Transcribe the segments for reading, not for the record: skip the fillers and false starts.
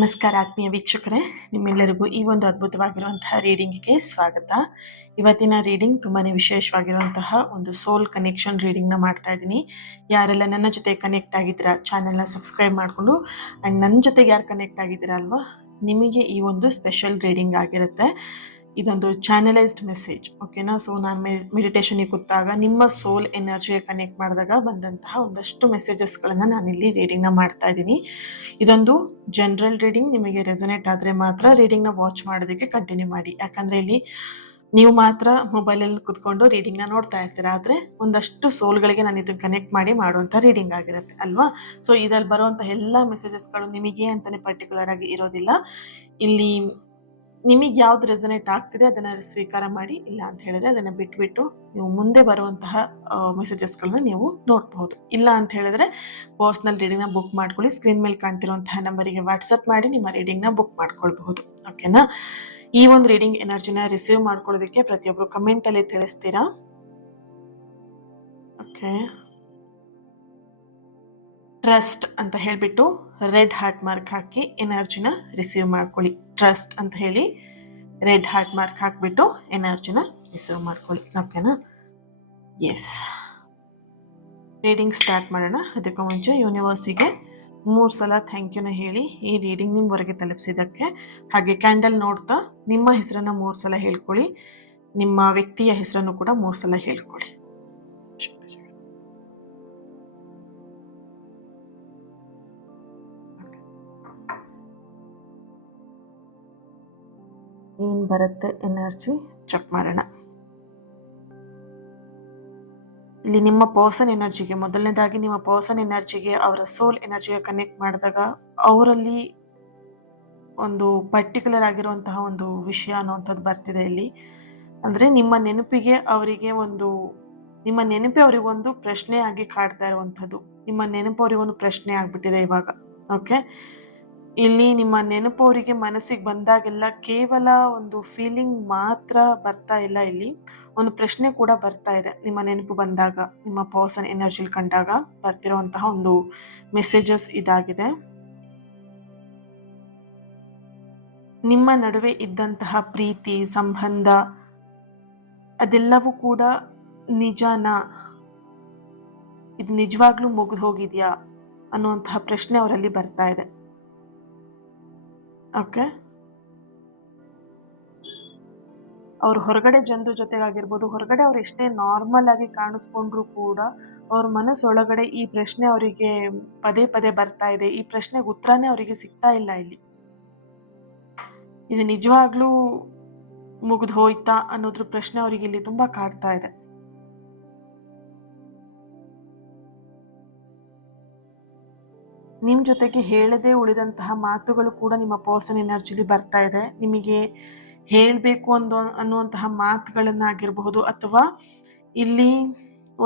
ನಮಸ್ಕಾರ ಆತ್ಮೀಯ ವೀಕ್ಷಕರೇ, ನಿಮ್ಮೆಲ್ಲರಿಗೂ ಈ ಒಂದು ಅದ್ಭುತವಾಗಿರುವಂತಹ ರೀಡಿಂಗಿಗೆ ಸ್ವಾಗತ. ಇವತ್ತಿನ ರೀಡಿಂಗ್ ತುಂಬಾನೇ ವಿಶೇಷವಾಗಿರುವಂತಹ ಒಂದು ಸೋಲ್ ಕನೆಕ್ಷನ್ ರೀಡಿಂಗ್ನ ಮಾಡ್ತಾ ಇದ್ದೀನಿ. ಯಾರೆಲ್ಲ ನನ್ನ ಜೊತೆ ಕನೆಕ್ಟ್ ಆಗಿದ್ದೀರಾ ಚಾನೆಲ್ನ ಸಬ್ಸ್ಕ್ರೈಬ್ ಮಾಡಿಕೊಂಡು ಆ್ಯಂಡ್ ನನ್ನ ಜೊತೆಗೆ ಯಾರು ಕನೆಕ್ಟ್ ಆಗಿದ್ದೀರಾ ಅಲ್ವಾ, ನಿಮಗೆ ಈ ಒಂದು ಸ್ಪೆಷಲ್ ರೀಡಿಂಗ್ ಆಗಿರುತ್ತೆ. ಇದೊಂದು ಚಾನಲೈಸ್ಡ್ ಮೆಸೇಜ್, ಓಕೆನಾ. ಸೊ ನಾನು ಮೆಡಿಟೇಷನ್ಗೆ ಕೂತಾಗ ನಿಮ್ಮ ಸೋಲ್ ಎನರ್ಜಿಗೆ ಕನೆಕ್ಟ್ ಮಾಡಿದಾಗ ಬಂದಂತಹ ಒಂದಷ್ಟು ಮೆಸೇಜಸ್ಗಳನ್ನು ನಾನಿಲ್ಲಿ ರೀಡಿಂಗ್ನ ಮಾಡ್ತಾ ಇದ್ದೀನಿ. ಇದೊಂದು ಜನರಲ್ ರೀಡಿಂಗ್. ನಿಮಗೆ ರೆಸನೇಟ್ ಆದರೆ ಮಾತ್ರ ರೀಡಿಂಗ್ನ ವಾಚ್ ಮಾಡೋದಕ್ಕೆ ಕಂಟಿನ್ಯೂ ಮಾಡಿ. ಯಾಕಂದರೆ ಇಲ್ಲಿ ನೀವು ಮಾತ್ರ ಮೊಬೈಲಲ್ಲಿ ಕುತ್ಕೊಂಡು ರೀಡಿಂಗ್ನ ನೋಡ್ತಾ ಇರ್ತೀರಾ, ಆದರೆ ಒಂದಷ್ಟು ಸೋಲ್ಗಳಿಗೆ ನಾನು ಇದನ್ನು ಕನೆಕ್ಟ್ ಮಾಡಿ ಮಾಡುವಂಥ ರೀಡಿಂಗ್ ಆಗಿರುತ್ತೆ ಅಲ್ವಾ. ಸೊ ಇದರಲ್ಲಿ ಬರುವಂಥ ಎಲ್ಲ ಮೆಸೇಜಸ್ಗಳು ನಿಮಗೆ ಅಂತಲೇ ಪರ್ಟಿಕ್ಯುಲರ್ ಆಗಿ ಇರೋದಿಲ್ಲ. ಇಲ್ಲಿ ನಿಮಗೆ ಯಾವ್ದು ರೆಸನೇಟ್ ಆಗ್ತಿದೆ ಅದನ್ನು ಸ್ವೀಕಾರ ಮಾಡಿ, ಇಲ್ಲ ಅಂತ ಹೇಳಿದ್ರೆ ಅದನ್ನು ಬಿಟ್ಬಿಟ್ಟು ನೀವು ಮುಂದೆ ಬರುವಂತಹ ಮೆಸೇಜಸ್ಗಳನ್ನ ನೀವು ನೋಡಬಹುದು. ಇಲ್ಲ ಅಂತ ಹೇಳಿದ್ರೆ ಪರ್ಸ್ನಲ್ ರೀಡಿಂಗ್ನ ಬುಕ್ ಮಾಡ್ಕೊಳ್ಳಿ. ಸ್ಕ್ರೀನ್ ಮೇಲೆ ಕಾಣ್ತಿರುವಂತಹ ನಂಬರಿಗೆ ವಾಟ್ಸಪ್ ಮಾಡಿ ನಿಮ್ಮ ರೀಡಿಂಗ್ನ ಬುಕ್ ಮಾಡ್ಕೊಳ್ಬಹುದು, ಓಕೆನಾ. ಈ ಒಂದು ರೀಡಿಂಗ್ ಎನರ್ಜಿನ ರಿಸೀವ್ ಮಾಡ್ಕೊಳ್ಳೋದಕ್ಕೆ ಪ್ರತಿಯೊಬ್ಬರು ಕಮೆಂಟಲ್ಲಿ ತಿಳಿಸ್ತೀರಾ. ಓಕೆ, ಟ್ರಸ್ಟ್ ಅಂತ ಹೇಳಿಬಿಟ್ಟು ರೆಡ್ ಹಾರ್ಟ್ ಮಾರ್ಕ್ ಹಾಕಿ ಎನರ್ಜಿನ ರಿಸೀವ್ ಮಾಡ್ಕೊಳ್ಳಿ. ಟ್ರಸ್ಟ್ ಅಂತ ಹೇಳಿ ರೆಡ್ ಹಾರ್ಟ್ ಮಾರ್ಕ್ ಹಾಕಿಬಿಟ್ಟು ಎನರ್ಜಿನ ರಿಸೀವ್ ಮಾಡ್ಕೊಳ್ಳಿ, ಓಕೆನಾ. ಎಸ್, ರೀಡಿಂಗ್ ಸ್ಟಾರ್ಟ್ ಮಾಡೋಣ. ಅದಕ್ಕೂ ಮುಂಚೆ ಯೂನಿವರ್ಸಿಗೆ 3 ಸಲ ಥ್ಯಾಂಕ್ ಯುನ ಹೇಳಿ ಈ ರೀಡಿಂಗ್ ನಿಮ್ಮವರೆಗೆ ತಲುಪಿಸಿದ್ದಕ್ಕೆ. ಹಾಗೆ ಕ್ಯಾಂಡಲ್ ನೋಡ್ತಾ ನಿಮ್ಮ ಹೆಸರನ್ನು 3 ಸಲ ಹೇಳ್ಕೊಳ್ಳಿ. ನಿಮ್ಮ ವ್ಯಕ್ತಿಯ ಹೆಸರನ್ನು ಕೂಡ 3 ಸಲ ಹೇಳ್ಕೊಳ್ಳಿ. ಏನು ಬರುತ್ತೆ ಎನರ್ಜಿ ಚೆಕ್ ಮಾಡೋಣ. ಇಲ್ಲಿ ನಿಮ್ಮ ಪರ್ಸನ್ ಎನರ್ಜಿಗೆ, ಮೊದಲನೇದಾಗಿ ನಿಮ್ಮ ಪರ್ಸನ್ ಎನರ್ಜಿಗೆ, ಅವರ ಸೋಲ್ ಎನರ್ಜಿಗೆ ಕನೆಕ್ಟ್ ಮಾಡಿದಾಗ ಅವರಲ್ಲಿ ಒಂದು ಪರ್ಟಿಕ್ಯುಲರ್ ಆಗಿರುವಂತಹ ಒಂದು ವಿಷಯ ಅನ್ನುವಂಥದ್ದು ಬರ್ತಿದೆ ಇಲ್ಲಿ. ಅಂದರೆ ನಿಮ್ಮ ನೆನಪೇ ಅವರಿಗೊಂದು ಪ್ರಶ್ನೆ ಆಗಿ ಕಾಡ್ತಾ ಇರುವಂಥದ್ದು. ನಿಮ್ಮ ನೆನಪು ಅವರಿಗೊಂದು ಪ್ರಶ್ನೆ ಆಗಿಬಿಟ್ಟಿದೆ ಇವಾಗ, ಓಕೆ. ಇಲ್ಲಿ ನಿಮ್ಮ ನೆನಪು ಅವರಿಗೆ ಮನಸ್ಸಿಗೆ ಬಂದಾಗೆಲ್ಲ ಕೇವಲ ಒಂದು ಫೀಲಿಂಗ್ ಮಾತ್ರ ಬರ್ತಾ ಇಲ್ಲ, ಇಲ್ಲಿ ಒಂದು ಪ್ರಶ್ನೆ ಕೂಡ ಬರ್ತಾ ಇದೆ. ನಿಮ್ಮ ನೆನಪು ಬಂದಾಗ, ನಿಮ್ಮ ಪರ್ಸನ್ ಎನರ್ಜಿಲಿ ಕಂಡಾಗ ಬರ್ತಿರುವಂತಹ ಒಂದು ಮೆಸೇಜಸ್ ಇದಾಗಿದೆ. ನಿಮ್ಮ ನಡುವೆ ಇದ್ದಂತಹ ಪ್ರೀತಿ, ಸಂಬಂಧ ಅದೆಲ್ಲವೂ ಕೂಡ ನಿಜನಾ, ಇದು ನಿಜವಾಗ್ಲೂ ಮುಗಿದು ಹೋಗಿದೆಯಾ ಅನ್ನುವಂತಹ ಪ್ರಶ್ನೆ ಅವರಲ್ಲಿ ಬರ್ತಾ ಇದೆ, ಓಕೆ. ಅವ್ರ ಹೊರಗಡೆ ಜನರ ಜೊತೆಗಾಗಿರ್ಬೋದು, ಹೊರಗಡೆ ಅವ್ರು ಎಷ್ಟೇ ನಾರ್ಮಲ್ ಆಗಿ ಕಾಣಿಸ್ಕೊಂಡ್ರು ಕೂಡ ಅವ್ರ ಮನಸ್ಸೊಳಗಡೆ ಈ ಪ್ರಶ್ನೆ ಅವರಿಗೆ ಪದೇ ಪದೇ ಬರ್ತಾ ಇದೆ. ಈ ಪ್ರಶ್ನೆಗೆ ಉತ್ತರನೇ ಅವರಿಗೆ ಸಿಗ್ತಾ ಇಲ್ಲ. ಇಲ್ಲಿ ಇದು ನಿಜವಾಗ್ಲೂ ಮುಗಿದು ಹೋಯ್ತಾ ಅನ್ನೋದ್ರ ಪ್ರಶ್ನೆ ಅವರಿಗೆ ಇಲ್ಲಿ ತುಂಬಾ ಕಾಡ್ತಾ ಇದೆ. ನಿಮ್ಮ ಜೊತೆಗೆ ಹೇಳದೆ ಉಳಿದಂತಹ ಮಾತುಗಳು ಕೂಡ ನಿಮ್ಮ ಪರ್ಸನ್ ಎನರ್ಜಿಲಿ ಬರ್ತಾ ಇದೆ. ನಿಮಗೆ ಹೇಳಬೇಕು ಅನ್ನುವಂತಹ ಮಾತುಗಳನ್ನಾಗಿರಬಹುದು, ಅಥವಾ ಇಲ್ಲಿ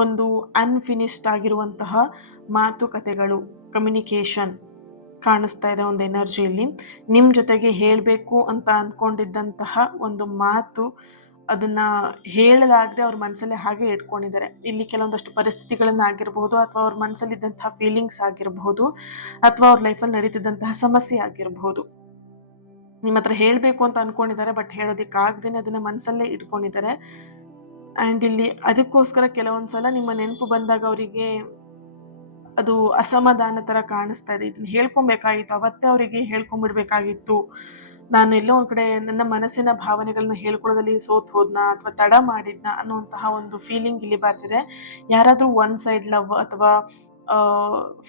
ಒಂದು ಅನ್ಫಿನಿಶ್ಡ್ ಆಗಿರುವಂತಹ ಮಾತುಕತೆಗಳು, ಕಮ್ಯುನಿಕೇಶನ್ ಕಾಣಿಸ್ತಾ ಇದೆ ಒಂದು ಎನರ್ಜಿಯಲ್ಲಿ. ನಿಮ್ಮ ಜೊತೆಗೆ ಹೇಳಬೇಕು ಅಂತ ಅಂದ್ಕೊಂಡಿದ್ದಂತಹ ಒಂದು ಮಾತು, ಅದನ್ನ ಹೇಳಲಾಗದೆ ಅವ್ರ ಮನಸ್ಸಲ್ಲೇ ಹಾಗೆ ಇಟ್ಕೊಂಡಿದ್ದಾರೆ. ಇಲ್ಲಿ ಕೆಲವೊಂದಷ್ಟು ಪರಿಸ್ಥಿತಿಗಳನ್ನಾಗಿರಬಹುದು, ಅಥವಾ ಅವ್ರ ಮನಸ್ಸಲ್ಲಿದ್ದಂತಹ ಫೀಲಿಂಗ್ಸ್ ಆಗಿರಬಹುದು, ಅಥವಾ ಅವ್ರ ಲೈಫಲ್ಲಿ ನಡೀತಿದ್ದಂತಹ ಸಮಸ್ಯೆ ಆಗಿರಬಹುದು. ನಿಮ್ಮ ಹತ್ರ ಹೇಳಬೇಕು ಅಂತ ಅನ್ಕೊಂಡಿದ್ದಾರೆ, ಬಟ್ ಹೇಳೋದಕ್ಕಾಗ್ದೇನೆ ಅದನ್ನ ಮನಸ್ಸಲ್ಲೇ ಇಟ್ಕೊಂಡಿದ್ದಾರೆ. ಆ್ಯಂಡ್ ಇಲ್ಲಿ ಅದಕ್ಕೋಸ್ಕರ ಕೆಲವೊಂದ್ಸಲ ನಿಮ್ಮ ನೆನಪು ಬಂದಾಗ ಅವರಿಗೆ ಅದು ಅಸಮಾಧಾನ ಥರ ಕಾಣಿಸ್ತಾ ಇದೆ. ಇದನ್ನ ಹೇಳ್ಕೊಬೇಕಾಗಿತ್ತು, ಅವತ್ತೇ ಅವರಿಗೆ ಹೇಳ್ಕೊಂಬಿಡ್ಬೇಕಾಗಿತ್ತು. ನಾನು ಎಲ್ಲೋ ಒಂದು ಕಡೆ ನನ್ನ ಮನಸ್ಸಿನ ಭಾವನೆಗಳನ್ನ ಹೇಳ್ಕೊಳ್ಳೋದಲ್ಲಿ ಸೋತ್ ಹೋದ್ನಾ ಅಥವಾ ತಡ ಮಾಡಿದ್ನಾ ಅನ್ನುವಂತಹ ಒಂದು ಫೀಲಿಂಗ್ ಇಲ್ಲಿ ಬರ್ತಿದೆ. ಯಾರಾದರೂ ಒನ್ ಸೈಡ್ ಲವ್ ಅಥವಾ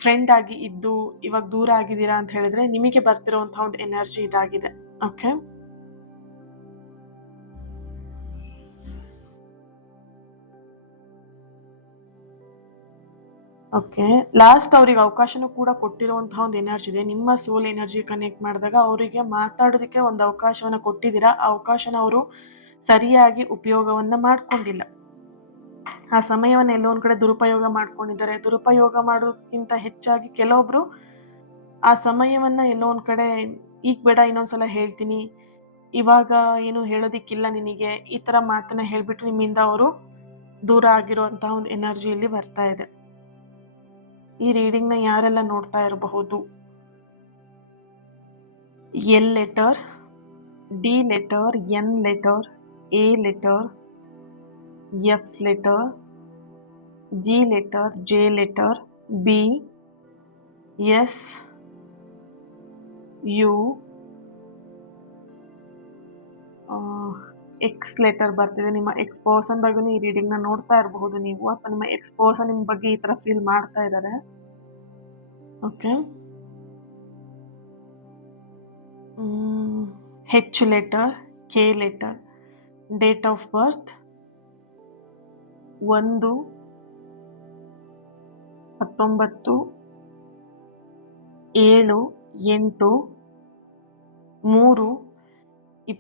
ಫ್ರೆಂಡ್ ಆಗಿ ಇದ್ದು ಇವಾಗ ದೂರ ಆಗಿದ್ದೀರಾ ಅಂತ ಹೇಳಿದ್ರೆ ನಿಮಗೆ ಬರ್ತಿರುವಂತಹ ಒಂದು ಎನರ್ಜಿ ಇದಾಗಿದೆ, ಓಕೆ. ಓಕೆ, ಲಾಸ್ಟ್ ಅವ್ರಿಗೆ ಅವಕಾಶನೂ ಕೂಡ ಕೊಟ್ಟಿರುವಂತಹ ಒಂದು ಎನರ್ಜಿ ಇದೆ. ನಿಮ್ಮ ಸೋಲ್ ಎನರ್ಜಿ ಕನೆಕ್ಟ್ ಮಾಡಿದಾಗ ಅವರಿಗೆ ಮಾತಾಡೋದಕ್ಕೆ ಒಂದು ಅವಕಾಶವನ್ನು ಕೊಟ್ಟಿದ್ದೀರಾ. ಆ ಅವಕಾಶನ ಅವರು ಸರಿಯಾಗಿ ಉಪಯೋಗವನ್ನು ಮಾಡ್ಕೊಂಡಿಲ್ಲ. ಆ ಸಮಯವನ್ನು ಎಲ್ಲೋ ಒಂದು ಕಡೆ ದುರುಪಯೋಗ ಮಾಡ್ಕೊಂಡಿದ್ದಾರೆ. ದುರುಪಯೋಗ ಮಾಡೋದಕ್ಕಿಂತ ಹೆಚ್ಚಾಗಿ ಕೆಲವೊಬ್ರು ಆ ಸಮಯವನ್ನ ಎಲ್ಲೋ ಒಂದು ಕಡೆ ಈಗ ಬೇಡ, ಇನ್ನೊಂದ್ಸಲ ಹೇಳ್ತೀನಿ, ಇವಾಗ ಏನು ಹೇಳೋದಿಕ್ಕಿಲ್ಲ ನಿನಗೆ, ಈ ಥರ ಮಾತನ್ನ ಹೇಳಿಬಿಟ್ಟು ನಿಮ್ಮಿಂದ ಅವರು ದೂರ ಆಗಿರುವಂತಹ ಒಂದು ಎನರ್ಜಿಯಲ್ಲಿ ಬರ್ತಾ ಇದೆ. ಈ ರೀಡಿಂಗ್ನ ಯಾರೆಲ್ಲ ನೋಡ್ತಾ ಇರಬಹುದು? L letter, D letter, N letter, A letter, F letter, G letter, J letter, B, S, U, X letter ಬರ್ತಿದೆ. ನಿಮ್ಮ ಎಕ್ಸ್ ಪರ್ಸನ್ ಬಗ್ಗೆನೂ ಈ ರೀಡಿಂಗ್ನ ನೋಡ್ತಾ ಇರಬಹುದು ನೀವು, ಅಥವಾ ನಿಮ್ಮ ಎಕ್ಸ್ ಪರ್ಸನ್ ನಿಮ್ಮ ಬಗ್ಗೆ ಈ ಥರ ಫೀಲ್ ಮಾಡ್ತಾ ಇದ್ದಾರೆ. Okay. H letter, K letter, date of birth 19, 31, 31, 31, 31, 31,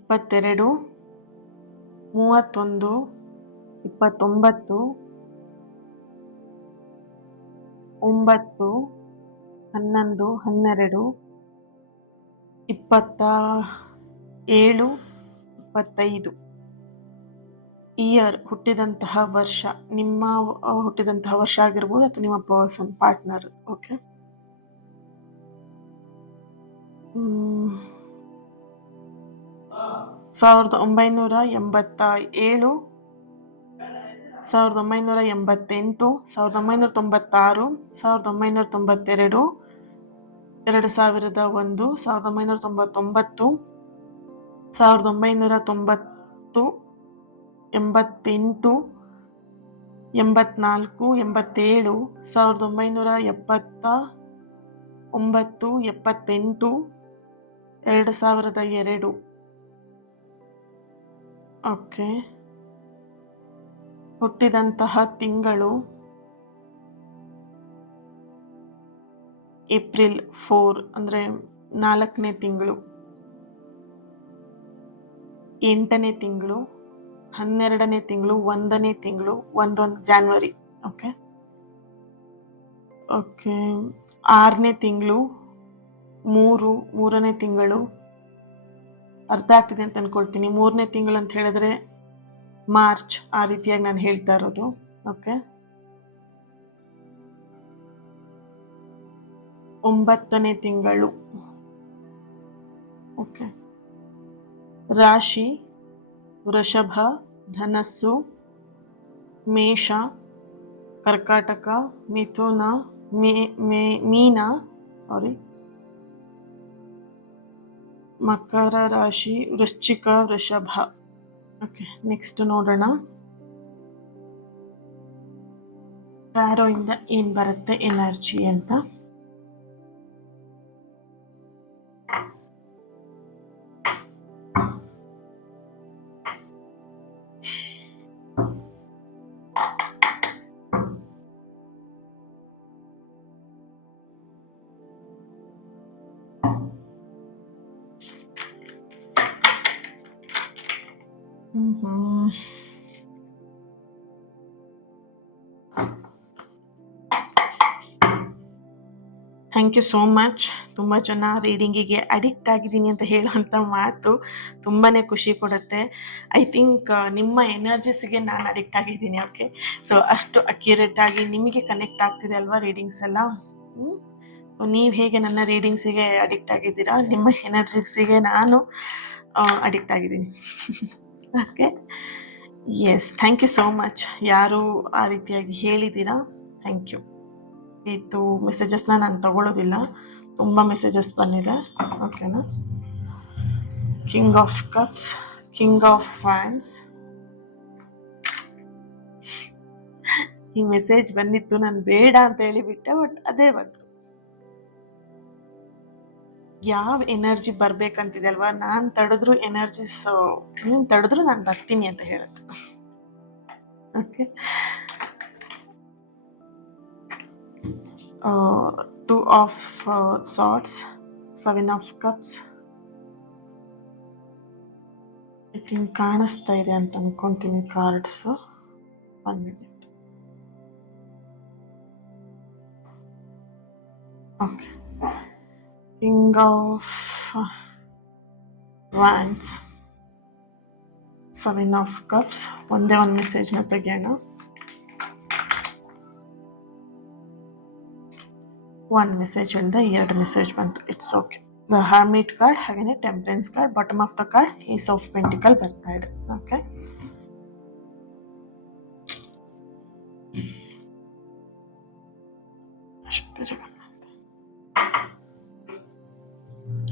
31, 31, 31, 31, 31, 31, 31, 31, 31, 31, 31, 31, 31, 25. Year, ಹುಟ್ಟಿದಂತಹ ವರ್ಷ, ನಿಮ್ಮ ಹುಟ್ಟಿದಂತಹ ವರ್ಷ ಆಗಿರ್ಬೋದು ಅಥವಾ ನಿಮ್ಮ ಪರ್ಸನ್ ಪಾರ್ಟ್ನರ್. ಓಕೆ. 1987, 1988, 1996, 1992, 2001, 1999, 1990, 88, 84, 87, 1970, 78, 2002. ಓಕೆ. ಹುಟ್ಟಿದಂತಹ ತಿಂಗಳು ಏಪ್ರಿಲ್ 4, ಅಂದರೆ 4ನೇ ತಿಂಗಳು, 8ನೇ ತಿಂಗಳು, 12ನೇ ತಿಂಗಳು, 1ನೇ ತಿಂಗಳು, 1 ಜಾನ್ವರಿ. ಓಕೆ. ಓಕೆ. 6ನೇ ತಿಂಗಳು, 3ನೇ ತಿಂಗಳು. ಅರ್ಥ ಆಗ್ತಿದೆ ಅಂತ ಅನ್ಕೊಳ್ತೀನಿ. 3ನೇ ತಿಂಗಳು ಅಂತ ಹೇಳಿದ್ರೆ ಮಾರ್ಚ್, ಆ ರೀತಿಯಾಗಿ ನಾನು ಹೇಳ್ತಾ ಇರೋದು. ಓಕೆ. 9ನೇ ತಿಂಗಳು. ಓಕೆ. ರಾಶಿ ವೃಷಭ, ಧನಸ್ಸು, ಮೇಷ, ಕರ್ಕಾಟಕ, ಮಿಥುನ, ಮೀನ, ಮಕರ ರಾಶಿ, ವೃಶ್ಚಿಕ, ವೃಷಭ. ಓಕೆ. ನೆಕ್ಸ್ಟ್ ನೋಡೋಣ ಟ್ಯಾರೋ ಇಂದ ಏನ್ ಬರುತ್ತೆ ಎನರ್ಜಿ ಅಂತ. Thank you so much. ತುಂಬ ಜನ ರೀಡಿಂಗಿಗೆ ಅಡಿಕ್ಟ್ ಆಗಿದ್ದೀನಿ ಅಂತ ಹೇಳುವಂಥ ಮಾತು ತುಂಬಾ ಖುಷಿ ಕೊಡುತ್ತೆ. ಐ ಥಿಂಕ್ ನಿಮ್ಮ ಎನರ್ಜಿಸ್ಗೆ ನಾನು ಅಡಿಕ್ಟ್ ಆಗಿದ್ದೀನಿ. ಓಕೆ. ಸೊ ಅಷ್ಟು ಅಕ್ಯುರೇಟಾಗಿ ನಿಮಗೆ ಕನೆಕ್ಟ್ ಆಗ್ತಿದೆ ಅಲ್ವಾ ರೀಡಿಂಗ್ಸ್ ಎಲ್ಲ. ನೀವು ಹೇಗೆ ನನ್ನ ರೀಡಿಂಗ್ಸಿಗೆ ಅಡಿಕ್ಟ್ ಆಗಿದ್ದೀರಾ, ನಿಮ್ಮ ಎನರ್ಜಿಸಿಗೆ ನಾನು ಅಡಿಕ್ಟ್ ಆಗಿದ್ದೀನಿ. Okay. Yes, thank you so much. ಯಾರು ಆ ರೀತಿಯಾಗಿ ಹೇಳಿದ್ದೀರಾ, ಥ್ಯಾಂಕ್ ಯು. ಇದು ಮೆಸೇಜಸ್ನ ನಾನು ತಗೊಳ್ಳೋದಿಲ್ಲ, ತುಂಬ ಮೆಸೇಜಸ್ ಬಂದಿದೆ. ಓಕೆನಾ. King of cups, king of wands. ಈ ಮೆಸೇಜ್ ಬಂದಿತ್ತು, ನಾನು ಬೇಡ ಅಂತ ಹೇಳಿಬಿಟ್ಟೆ, ಬಟ್ ಅದೇ ಬಂತು. ಯಾವ ಎನರ್ಜಿ ಬರ್ಬೇಕಂತಿದೆ ಅಲ್ವಾ, ನಾನು ತಡೆದ್ರು ಎನರ್ಜಿಸ್, ನೀನು ತಡೆದ್ರು ನಾನು ಬರ್ತೀನಿ ಅಂತ ಹೇಳುತ್ತೆ. Okay. 2 of swords, 7 of cups. I think ಕಾಣಿಸ್ತಾ ಇದೆ ಅಂತ ಅನ್ಕೊಂತೀನಿ cards. 1 minute. Okay. King of wands, 7 of cups. ಒಂದೇ ಒಂದು ಮೆಸೇಜ್ನ ತೆಗೆಯೋಣ. 1 ಮೆಸೇಜ್ ಇಲ್ಲದೆ 2 ಮೆಸೇಜ್ ಬಂತು. It's okay. The hermit card, ಹಾಗೆಯೇ temperance card, bottom of the card ace of pentacle ಬರ್ತಾ ಇದೆ. ಓಕೆ,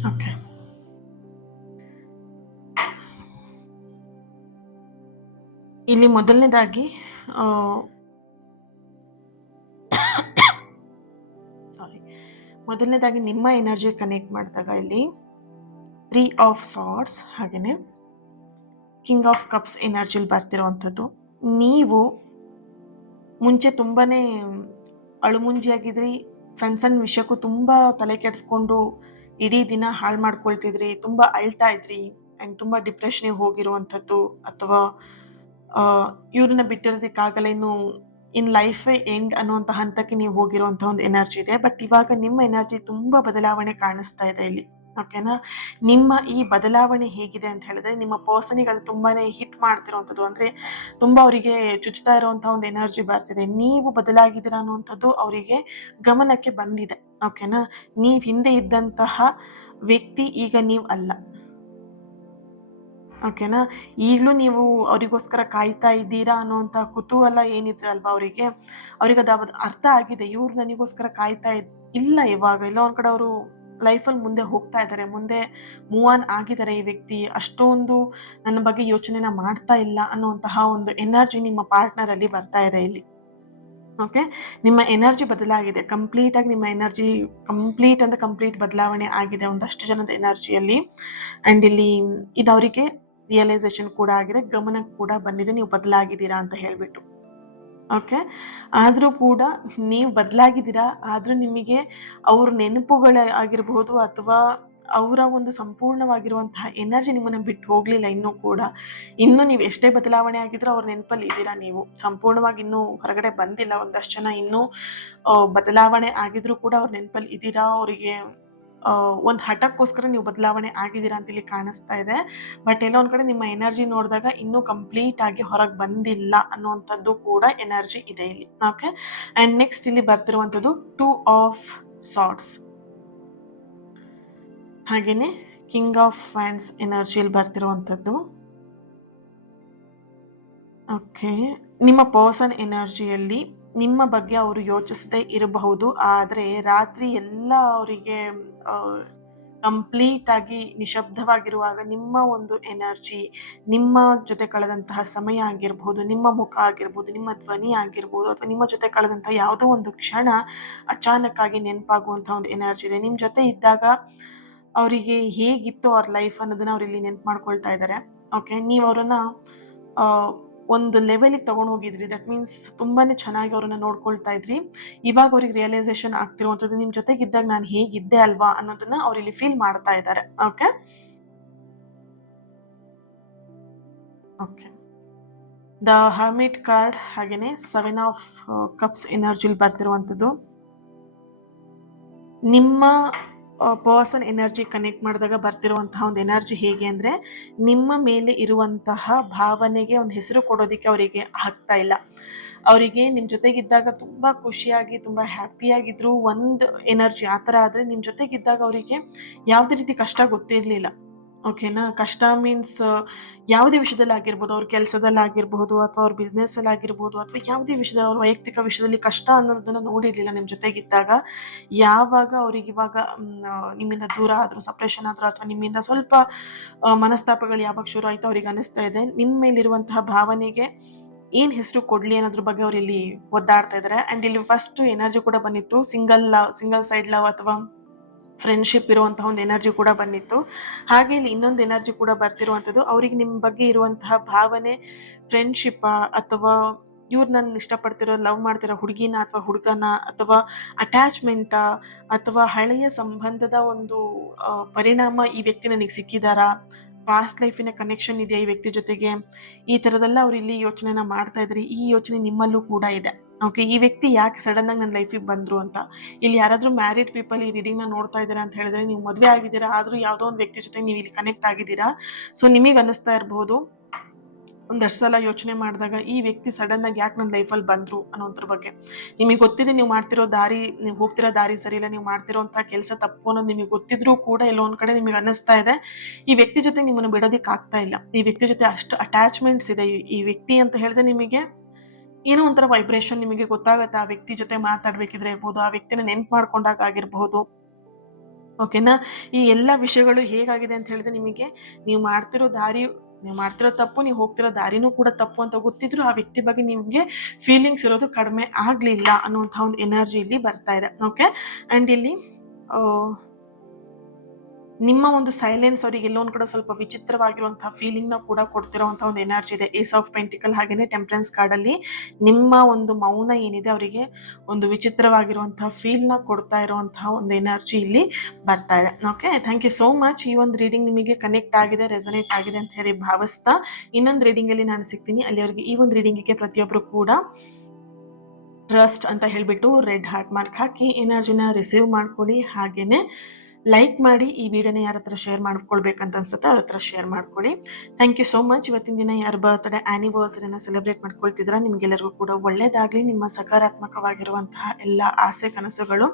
ಓಕೆ, ಇಲ್ಲಿ ಮೊದಲನೇದಾಗಿ ನಿಮ್ಮ ಎನರ್ಜಿ ಕನೆಕ್ಟ್ ಮಾಡಿದಾಗ ಇಲ್ಲಿ 3 ಆಫ್ ಸಾರ್ಡ್ಸ್ ಹಾಗೆಯೇ ಕಿಂಗ್ ಆಫ್ ಕಪ್ಸ್ ಎನರ್ಜಿಲಿ ಬರ್ತಿರೋವಂಥದ್ದು. ನೀವು ಮುಂಚೆ ತುಂಬಾನೇ ಅಳುಮುಂಜಿಯಾಗಿದ್ರಿ, ಸಣ್ಣ ಸಣ್ಣ ವಿಷಯಕ್ಕೂ ತುಂಬಾ ತಲೆ ಕೆಡಿಸ್ಕೊಂಡು ಇಡೀ ದಿನ ಹಾಳು ಮಾಡ್ಕೊಳ್ತಿದ್ರಿ, ತುಂಬಾ ಅಳ್ತಾ ಇದ್ರಿ ಆ್ಯಂಡ್ ತುಂಬಾ ಡಿಪ್ರೆಷನ್ಗೆ ಹೋಗಿರುವಂಥದ್ದು, ಅಥವಾ ಇವ್ರನ್ನ ಬಿಟ್ಟಿರೋದಕ್ಕಾಗಲ್ಲ, ಇನ್ನು ಇನ್ ಲೈಫೇ ಎಂಡ್ ಅನ್ನುವಂಥ ಹಂತಕ್ಕೆ ನೀವು ಹೋಗಿರುವಂಥ ಒಂದು ಎನರ್ಜಿ ಇದೆ. ಬಟ್ ಇವಾಗ ನಿಮ್ಮ ಎನರ್ಜಿ ತುಂಬಾ ಬದಲಾವಣೆ ಕಾಣಿಸ್ತಾ ಇದೆ ಇಲ್ಲಿ. ಓಕೆನಾ, ನಿಮ್ಮ ಈ ಬದಲಾವಣೆ ಹೇಗಿದೆ ಅಂತ ಹೇಳಿದ್ರೆ, ನಿಮ್ಮ ಪರ್ಸನಿಗೆ ಅದು ತುಂಬಾನೇ ಹಿಟ್ ಮಾಡ್ತಿರುವಂಥದ್ದು, ಅಂದ್ರೆ ತುಂಬಾ ಅವರಿಗೆ ಚುಚ್ತಾ ಇರುವಂತಹ ಒಂದು ಎನರ್ಜಿ ಬರ್ತಿದೆ. ನೀವು ಬದಲಾಗಿದ್ದೀರಾ ಅನ್ನುವಂಥದ್ದು ಅವರಿಗೆ ಗಮನಕ್ಕೆ ಬಂದಿದೆ. ಓಕೆನಾ, ನೀವು ಹಿಂದೆ ಇದ್ದಂತಹ ವ್ಯಕ್ತಿ ಈಗ ನೀವು ಅಲ್ಲ. ಓಕೆನಾ, ಈಗಲೂ ನೀವು ಅವರಿಗೋಸ್ಕರ ಕಾಯ್ತಾ ಇದ್ದೀರಾ ಅನ್ನೋಂಥ ಕುತೂಹಲ ಏನಿದೆ ಅಲ್ವಾ ಅವರಿಗೆ ಅದು ಅರ್ಥ ಆಗಿದೆ. ಇವ್ರು ನನಗೋಸ್ಕರ ಕಾಯ್ತಾ ಇಲ್ಲ, ಇವಾಗ ಎಲ್ಲ ಒಂದ್ ಕಡೆ ಅವರು ಲೈಫಲ್ಲಿ ಮುಂದೆ ಹೋಗ್ತಾ ಇದ್ದಾರೆ, ಮುಂದೆ ಮೂವ್ ಆನ್ ಆಗಿದ್ದಾರೆ. ಈ ವ್ಯಕ್ತಿ ಅಷ್ಟೊಂದು ನನ್ನ ಬಗ್ಗೆ ಯೋಚನೆನ ಮಾಡ್ತಾ ಇಲ್ಲ ಅನ್ನುವಂತಹ ಒಂದು ಎನರ್ಜಿ ನಿಮ್ಮ ಪಾರ್ಟ್ನರ್ ಅಲ್ಲಿ ಬರ್ತಾ ಇದೆ ಇಲ್ಲಿ. ಓಕೆ, ನಿಮ್ಮ ಎನರ್ಜಿ ಬದಲಾಗಿದೆ ಕಂಪ್ಲೀಟ್ ಆಗಿ. ನಿಮ್ಮ ಎನರ್ಜಿ ಕಂಪ್ಲೀಟ್ ಬದಲಾವಣೆ ಆಗಿದೆ ಒಂದಷ್ಟು ಜನದ ಎನರ್ಜಿಯಲ್ಲಿ. ಅಂಡ್ ಇಲ್ಲಿ ಇದು ಅವರಿಗೆ ರಿಯಲೈಸೇಷನ್ ಕೂಡ ಆಗಿದೆ, ಗಮನ ಕೂಡ ಬಂದಿದೆ, ನೀವು ಬದಲಾಗಿದ್ದೀರಾ ಅಂತ ಹೇಳ್ಬಿಟ್ಟು. ಓಕೆ, ಆದರೂ ಕೂಡ ನೀವು ಬದಲಾಗಿದ್ದೀರಾ, ಆದರೂ ನಿಮಗೆ ಅವ್ರ ನೆನಪುಗಳ ಆಗಿರಬಹುದು ಅಥವಾ ಅವರ ಒಂದು ಸಂಪೂರ್ಣವಾಗಿರುವಂತಹ ಎನರ್ಜಿ ನಿಮ್ಮನ್ನ ಬಿಟ್ಟು ಹೋಗ್ಲಿಲ್ಲ ಇನ್ನೂ ಕೂಡ. ಇನ್ನು ನೀವು ಎಷ್ಟೇ ಬದಲಾವಣೆ ಆಗಿದ್ರೂ ಅವ್ರ ನೆನಪಲ್ಲಿ ಇದ್ದೀರಾ. ನೀವು ಸಂಪೂರ್ಣವಾಗಿ ಇನ್ನೂ ಹೊರಗಡೆ ಬಂದಿಲ್ಲ. ಒಂದಷ್ಟು ಜನ ಇನ್ನೂ ಬದಲಾವಣೆ ಆಗಿದ್ರೂ ಕೂಡ ಅವ್ರ ನೆನಪಲ್ಲಿ ಇದ್ದೀರಾ. ಅವರಿಗೆ ಒಂದು ಹಠಕ್ಕೋಸ್ಕರ ನೀವು ಬದಲಾವಣೆ ಆಗಿದ್ದೀರಾ ಅಂತ ಇಲ್ಲಿ ಕಾಣಿಸ್ತಾ ಇದೆ. ಬಟ್ ಎಲ್ಲೋ ಒಂದ್ ಕಡೆ ನಿಮ್ಮ ಎನರ್ಜಿ ನೋಡಿದಾಗ ಇನ್ನೂ ಕಂಪ್ಲೀಟ್ ಆಗಿ ಹೊರಗೆ ಬಂದಿಲ್ಲ ಅನ್ನುವಂಥದ್ದು ಕೂಡ ಎನರ್ಜಿ ಇದೆ ಇಲ್ಲಿ. ಓಕೆ, ಅಂಡ್ ನೆಕ್ಸ್ಟ್ ಇಲ್ಲಿ ಬರ್ತಿರುವಂಥದ್ದು 2 ಆಫ್ ಸಾರ್ಡ್ಸ್, ಹಾಗೇನೆ ಕಿಂಗ್ ಆಫ್ ಫ್ಯಾಂಡ್ಸ್ ಎನರ್ಜಿಯಲ್ಲಿ ಬರ್ತಿರುವಂಥದ್ದು. ಓಕೆ, ನಿಮ್ಮ ಪರ್ಸನ್ ಎನರ್ಜಿಯಲ್ಲಿ ನಿಮ್ಮ ಬಗ್ಗೆ ಅವರು ಯೋಚಿಸದೇ ಇರಬಹುದು, ಆದರೆ ರಾತ್ರಿ ಎಲ್ಲ ಅವರಿಗೆ ಕಂಪ್ಲೀಟ್ ಆಗಿ ನಿಶಬ್ದವಾಗಿರುವಾಗ ನಿಮ್ಮ ಒಂದು ಎನರ್ಜಿ, ನಿಮ್ಮ ಜೊತೆ ಕಳೆದಂತಹ ಸಮಯ ಆಗಿರ್ಬೋದು, ನಿಮ್ಮ ಮುಖ ಆಗಿರ್ಬೋದು, ನಿಮ್ಮ ಧ್ವನಿ ಆಗಿರ್ಬೋದು, ಅಥವಾ ನಿಮ್ಮ ಜೊತೆ ಕಳೆದಂತಹ ಯಾವುದೋ ಒಂದು ಕ್ಷಣ ಅಚಾನಕ್ ಆಗಿ ನೆನಪಾಗುವಂತಹ ಒಂದು ಎನರ್ಜಿ ಇದೆ. ನಿಮ್ಮ ಜೊತೆ ಇದ್ದಾಗ ಅವರಿಗೆ ಹೇಗಿತ್ತು ಅವ್ರ ಲೈಫ್ ಅನ್ನೋದನ್ನ ಅವ್ರು ಇಲ್ಲಿ ನೆನ್ಪು ಮಾಡ್ಕೊಳ್ತಾ ಇದ್ದಾರೆ. ಓಕೆ, ನೀವು ಅವರನ್ನ ಒಂದು ಲೆವೆಲಿಗೆ ತಗೊಂಡು ಹೋಗಿದ್ರಿ. ದಟ್ ಮೀನ್ಸ್ ತುಂಬಾನೇ ಚೆನ್ನಾಗಿ ಅವ್ರನ್ನ ನೋಡ್ಕೊಳ್ತಾ ಇದ್ರಿ. ಇವಾಗ ಅವ್ರಿಗೆ ರಿಯಲೈಸೇಷನ್ ಆಗ್ತಿರುವಂಥದ್ದು, ನಿಮ್ ಜೊತೆಗಿದ್ದಾಗ ನಾನು ಹೇಗಿದ್ದೆ ಅಲ್ವಾ ಅನ್ನೋದನ್ನ ಅವ್ರು ಇಲ್ಲಿ ಫೀಲ್ ಮಾಡ್ತಾ ಇದ್ದಾರೆ. Okay, okay, the hermit card ಹಾಗೇನೆ 7 ಆಫ್ ಕಪ್ಸ್ ಎನರ್ಜಿಲಿ ಬರ್ತಿರುವಂಥದ್ದು. ನಿಮ್ಮ ಪರ್ಸನ್ ಎನರ್ಜಿ ಕನೆಕ್ಟ್ ಮಾಡಿದಾಗ ಬರ್ತಿರುವಂತಹ ಒಂದು ಎನರ್ಜಿ ಹೇಗೆ ಅಂದ್ರೆ, ನಿಮ್ಮ ಮೇಲೆ ಇರುವಂತಹ ಭಾವನೆಗೆ ಒಂದು ಹೆಸರು ಕೊಡೋದಕ್ಕೆ ಅವರಿಗೆ ಆಗ್ತಾ ಇಲ್ಲ. ಅವರಿಗೆ ನಿಮ್ ಜೊತೆಗಿದ್ದಾಗ ತುಂಬಾ ಖುಷಿಯಾಗಿ ತುಂಬಾ ಹ್ಯಾಪಿಯಾಗಿದ್ರು ಒಂದು ಎನರ್ಜಿ. ಆ ಥರ ಆದ್ರೆ ನಿಮ್ ಜೊತೆಗಿದ್ದಾಗ ಅವರಿಗೆ ಯಾವುದೇ ರೀತಿ ಕಷ್ಟ ಗೊತ್ತಿರಲಿಲ್ಲ. ಓಕೆನಾ, ಕಷ್ಟ ಮೀನ್ಸ್ ಯಾವುದೇ ವಿಷಯದಲ್ಲಿ ಆಗಿರ್ಬೋದು, ಅವ್ರ ಕೆಲಸದಲ್ಲಿ ಆಗಿರ್ಬೋದು, ಅಥವಾ ಅವ್ರ ಬಿಸ್ನೆಸ್ ಅಲ್ಲಿ ಆಗಿರ್ಬೋದು, ಅಥವಾ ಯಾವುದೇ ವಿಷಯದಲ್ಲಿ ಅವ್ರ ವೈಯಕ್ತಿಕ ವಿಷಯದಲ್ಲಿ ಕಷ್ಟ ಅನ್ನೋದನ್ನ ನೋಡಿರ್ಲಿಲ್ಲ ನಿಮ್ ಜೊತೆಗಿದ್ದಾಗ. ಯಾವಾಗ ಅವ್ರಿಗೆ ಇವಾಗ ನಿಮ್ಮಿಂದ ದೂರ ಆದ್ರು, ಸಪ್ರೇಷನ್ ಆದ್ರು, ಅಥವಾ ನಿಮ್ಮಿಂದ ಸ್ವಲ್ಪ ಮನಸ್ತಾಪಗಳು ಯಾವಾಗ ಶುರು ಆಯ್ತು ಅವ್ರಿಗೆ ಅನಿಸ್ತಾ ಇದೆ ನಿಮ್ಮ ಮೇಲಿರುವಂತಹ ಭಾವನೆಗೆ ಏನ್ ಹೆಸರು ಕೊಡ್ಲಿ ಅನ್ನೋದ್ರ ಬಗ್ಗೆ ಅವ್ರು ಇಲ್ಲಿ ಒದ್ದಾಡ್ತಾ ಇದಾರೆ. ಅಂಡ್ ಇಲ್ಲಿ ಫಸ್ಟ್ ಎನರ್ಜಿ ಕೂಡ ಬಂದಿತ್ತು, ಸಿಂಗಲ್ ಸೈಡ್ ಲವ್ ಅಥವಾ ಫ್ರೆಂಡ್ಶಿಪ್ ಇರುವಂತಹ ಒಂದು ಎನರ್ಜಿ ಕೂಡ ಬಂದಿತ್ತು. ಹಾಗೆ ಇಲ್ಲಿ ಇನ್ನೊಂದು ಎನರ್ಜಿ ಕೂಡ ಬರ್ತಿರುವಂಥದ್ದು, ಅವ್ರಿಗೆ ನಿಮ್ಮ ಬಗ್ಗೆ ಇರುವಂತಹ ಭಾವನೆ ಫ್ರೆಂಡ್ಶಿಪ್, ಅಥವಾ ಇವ್ರು ನನ್ನ ಇಷ್ಟಪಡ್ತಿರೋ ಲವ್ ಮಾಡ್ತಿರೋ ಹುಡುಗಿನ ಅಥವಾ ಹುಡುಗನ, ಅಥವಾ ಅಟ್ಯಾಚ್ಮೆಂಟ, ಅಥವಾ ಹಳೆಯ ಸಂಬಂಧದ ಒಂದು ಪರಿಣಾಮ ಈ ವ್ಯಕ್ತಿ ನನಗೆ ಸಿಕ್ಕಿದಾರಾ, ಪಾಸ್ಟ್ ಲೈಫಿನ ಕನೆಕ್ಷನ್ ಇದೆಯಾ ಈ ವ್ಯಕ್ತಿ ಜೊತೆಗೆ, ಈ ಥರದೆಲ್ಲ ಅವ್ರು ಇಲ್ಲಿ ಯೋಚನೆನ ಮಾಡ್ತಾ ಇದ್ದಾರೆ. ಈ ಯೋಚನೆ ನಿಮ್ಮಲ್ಲೂ ಕೂಡ ಇದೆ. ಓಕೆ, ಈ ವ್ಯಕ್ತಿ ಯಾಕೆ ಸಡನ್ ಆಗಿ ನನ್ನ ಲೈಫಿಗೆ ಬಂದ್ರು ಅಂತ. ಇಲ್ಲಿ ಯಾರಾದ್ರೂ ಮ್ಯಾರಿಡ್ ಪೀಪಲ್ ಈ ರೀಡಿಂಗ್ ನ ನೋಡ್ತಾ ಇದ್ದೀರಾ ಅಂತ ಹೇಳಿದ್ರೆ, ನೀವು ಮದುವೆ ಆಗಿದ್ದೀರಾ, ಆದ್ರೂ ಯಾವುದೋ ಒಂದು ವ್ಯಕ್ತಿ ಜೊತೆ ನೀವು ಇಲ್ಲಿ ಕನೆಕ್ಟ್ ಆಗಿದ್ದೀರಾ. ಸೊ ನಿಮಗೆ ಅನಿಸ್ತಾ ಇರಬಹುದು ಒಂದಷ್ಟು ಸಲ ಯೋಚನೆ ಮಾಡಿದಾಗ ಈ ವ್ಯಕ್ತಿ ಸಡನ್ ಆಗಿ ಯಾಕೆ ನನ್ನ ಲೈಫಲ್ಲಿ ಬಂದರು ಅನ್ನೋದ್ರ ಬಗ್ಗೆ. ನಿಮಗೆ ಗೊತ್ತಿದೆ ನೀವು ಮಾಡ್ತಿರೋ ದಾರಿ, ನೀವು ಹೋಗ್ತಿರೋ ದಾರಿ ಸರಿ ಇಲ್ಲ, ನೀವು ಮಾಡ್ತಿರೋಂಥ ಕೆಲಸ ತಪ್ಪು ಅನ್ನೋದು ನಿಮಗೆ ಗೊತ್ತಿದ್ರೂ ಕೂಡ ಎಲ್ಲೋ ಒಂದು ಕಡೆ ನಿಮಗೆ ಅನ್ನಿಸ್ತಾ ಇದೆ ಈ ವ್ಯಕ್ತಿ ಜೊತೆ ನಿಮ್ಮನ್ನು ಬಿಡೋದಕ್ಕೆ ಆಗ್ತಾ ಇಲ್ಲ, ಈ ವ್ಯಕ್ತಿ ಜೊತೆ ಅಷ್ಟು ಅಟ್ಯಾಚ್ಮೆಂಟ್ಸ್ ಇದೆ. ಈ ವ್ಯಕ್ತಿ ಅಂತ ಹೇಳಿದ್ರೆ ನಿಮಗೆ ಏನೋ ಒಂಥರ ವೈಬ್ರೇಷನ್ ನಿಮಗೆ ಗೊತ್ತಾಗುತ್ತೆ. ಆ ವ್ಯಕ್ತಿ ಜೊತೆ ಮಾತಾಡ್ಬೇಕಿದ್ರೆ ಇರ್ಬೋದು, ಆ ವ್ಯಕ್ತಿನ ನೆನ್ಪು ಮಾಡ್ಕೊಂಡಾಗ ಆಗಿರಬಹುದು. ಓಕೆನಾ? ಈ ಎಲ್ಲ ವಿಷಯಗಳು ಹೇಗಾಗಿದೆ ಅಂತ ಹೇಳಿದ್ರೆ ನಿಮಗೆ ನೀವು ಮಾಡ್ತಿರೋ ತಪ್ಪು, ನೀವು ಹೋಗ್ತಿರೋ ದಾರಿನೂ ಕೂಡ ತಪ್ಪು ಅಂತ ಗೊತ್ತಿದ್ರು ಆ ವ್ಯಕ್ತಿ ಬಗ್ಗೆ ನಿಮಗೆ ಫೀಲಿಂಗ್ಸ್ ಇರೋದು ಕಡಿಮೆ ಆಗ್ಲಿಲ್ಲ ಅನ್ನುವಂಥ ಒಂದು ಎನರ್ಜಿ ಇಲ್ಲಿ ಬರ್ತಾ ಇದೆ. ಓಕೆ, ಅಂಡ್ ಇಲ್ಲಿ ನಿಮ್ಮ ಒಂದು ಸೈಲೆನ್ಸ್ ಅವರಿಗೆ ಎಲ್ಲೋ ಒಂದು ಕಡೆ ಸ್ವಲ್ಪ ವಿಚಿತ್ರವಾಗಿರುವಂತಹ ಫೀಲಿಂಗ್ ನ ಕೂಡ ಕೊಡ್ತಿರುವಂತಹ ಒಂದು ಎನರ್ಜಿ ಇದೆ. ಏಸ್ ಆಫ್ ಪೆಂಟಿಕಲ್ ಹಾಗೇನೆ ಟೆಂಪರೆನ್ಸ್ ಕಾರ್ಡ್ ಅಲ್ಲಿ ನಿಮ್ಮ ಒಂದು ಮೌನ ಏನಿದೆ ಅವರಿಗೆ ಒಂದು ವಿಚಿತ್ರವಾಗಿರುವಂತಹ ಫೀಲ್ ನ ಕೊಡ್ತಾ ಇರುವಂತಹ ಒಂದು ಎನರ್ಜಿ ಇಲ್ಲಿ ಬರ್ತಾ ಇದೆ. Okay, thank you so much. ಈ ಒಂದು ರೀಡಿಂಗ್ ನಿಮಗೆ ಕನೆಕ್ಟ್ ಆಗಿದೆ, ರೆಸೊನೇಟ್ ಆಗಿದೆ ಅಂತ ಹೇಳಿ ಭಾವಿಸ್ತಾ ಇನ್ನೊಂದು ರೀಡಿಂಗ್ ಅಲ್ಲಿ ನಾನು ಸಿಗ್ತೀನಿ. ಅಲ್ಲಿವರೆಗೆ ಈ ಒಂದು ರೀಡಿಂಗಿಗೆ ಪ್ರತಿಯೊಬ್ಬರು ಕೂಡ ಟ್ರಸ್ಟ್ ಅಂತ ಹೇಳ್ಬಿಟ್ಟು ರೆಡ್ ಹಾರ್ಟ್ ಮಾರ್ಕ್ ಹಾಕಿ ಎನರ್ಜಿನ ರಿಸೀವ್ ಮಾಡ್ಕೊಳ್ಳಿ. ಹಾಗೇನೆ ಲೈಕ್ ಮಾಡಿ, ಈ ವಿಡಿಯೋನ ಯಾರ ಹತ್ರ ಶೇರ್ ಮಾಡ್ಕೊಳ್ಬೇಕಂತ ಅನ್ಸುತ್ತೆ ಅವ್ರ ಹತ್ರ ಶೇರ್ ಮಾಡ್ಕೊಳ್ಳಿ. Thank you so much. ಇವತ್ತಿನ ದಿನ ಯಾರ ಬರ್ತ್ಡೇ ಆನಿವರ್ಸರಿನ ಸೆಲೆಬ್ರೇಟ್ ಮಾಡ್ಕೊಳ್ತಿದ್ರ ನಿಮ್ಗೆಲ್ಲರಿಗೂ ಕೂಡ ಒಳ್ಳೇದಾಗ್ಲಿ. ನಿಮ್ಮ ಸಕಾರಾತ್ಮಕವಾಗಿರುವಂತಹ ಎಲ್ಲ ಆಸೆ ಕನಸುಗಳು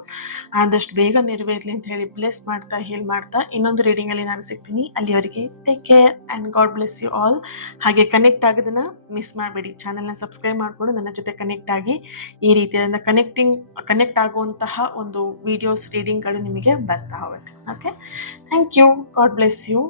ಆದಷ್ಟು ಬೇಗ ನೆರವೇರ್ಲಿ ಅಂತ ಹೇಳಿ ಬ್ಲೆಸ್ ಮಾಡ್ತಾ ಇನ್ನೊಂದು ರೀಡಿಂಗ್ ಅಲ್ಲಿ ನಾನು ಸಿಗ್ತೀನಿ. ಅಲ್ಲಿವರೆಗೆ take care and god bless you all. ಹಾಗೆ ಕನೆಕ್ಟ್ ಆಗೋದನ್ನ ಮಿಸ್ ಮಾಡಬೇಡಿ. ಚಾನೆಲ್ನ ಸಬ್ಸ್ಕ್ರೈಬ್ ಮಾಡ್ಕೊಂಡು ನನ್ನ ಜೊತೆ ಕನೆಕ್ಟ್ ಆಗಿ ಈ ರೀತಿಯಾದ ಕನೆಕ್ಟ್ ಆಗುವಂತಹ ಒಂದು ವಿಡಿಯೋಸ್ ರೀಡಿಂಗ್ಗಳು ನಿಮಗೆ ಬರ್ತಾ ಹೋಗುತ್ತೆ. Okay, thank you. God bless you.